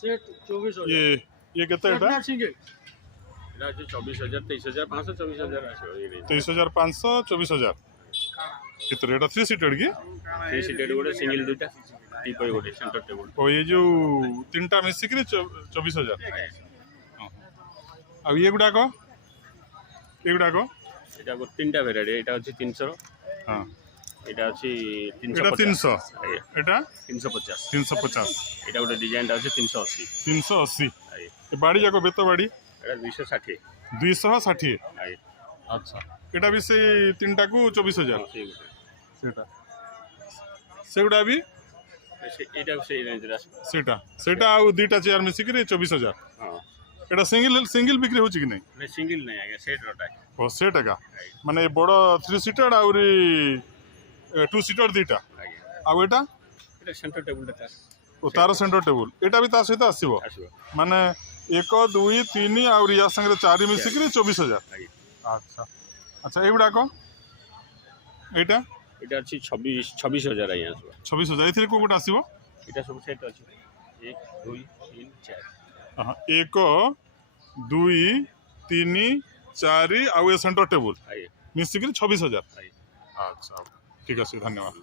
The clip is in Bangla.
सेट 24,000 ये कितना এটা सिंगल এটা হচ্ছে 24,000 23,500 24,000 আছে ওই রেঞ্জ 23,500 24,000 कितने এটা 3 सीटेड की 3 সিটেড গোটে সিঙ্গেল দুইটা টিপয় গোটে সেন্টার টেবল और ये जो तीनटा मिसिक 24,000 अब ये गुड़ाक এটা তিনটা ভ্যারাইটি এটা হচ্ছে 300 हाँ এটা হচ্ছে এটা 300 আগে এটা 350 350 এটা গোটে ডিজাইনটা হচ্ছে 380 380 আগে ये बाड़ी जाको बेतो बाड़ी এটা 260 260 আগে अच्छा এটা भी से तीनटा को 24,000 সেই গোটে সেটা সেগুড়া भी এটা সেই রেঞ্জের আছে সেটা সেটা আর দুইটা চেয়ার মিশিকি 24,000 হ্যাঁ এটা সিঙ্গেল সিঙ্গেল বিক্রি হচ্ছে কি নাই মানে সিঙ্গেল নাই আগে সেট রটা ও সেটা মানে বড় 3 সিটার আর 2 সিটার দুইটা আগে আর এটা এটা সেন্টার টেবলটা ও তার সেন্টার টেবুল এটা भी তা সହିତ আসিব আসবে মানে 1 2 3 আর ইয়া संगे 4 মিশিকি 24,000 আগে আচ্ছা আচ্ছা এইগুড়াক এইটা এটা হচ্ছে 26,000 আই আসবে 26,000 এথিরে কোটা আসিব এটা সব সেট আছে 1 2 3 4 1 2 3 4 ଆଉ ଏ ସେଣ୍ଟର ଟେବୁଲ ଆଜ୍ଞା ମିଶିକିରି 26,000 ଆଜ୍ଞା ଆଚ୍ଛା ଠିକ୍ ଅଛି ଧନ୍ୟବାଦ।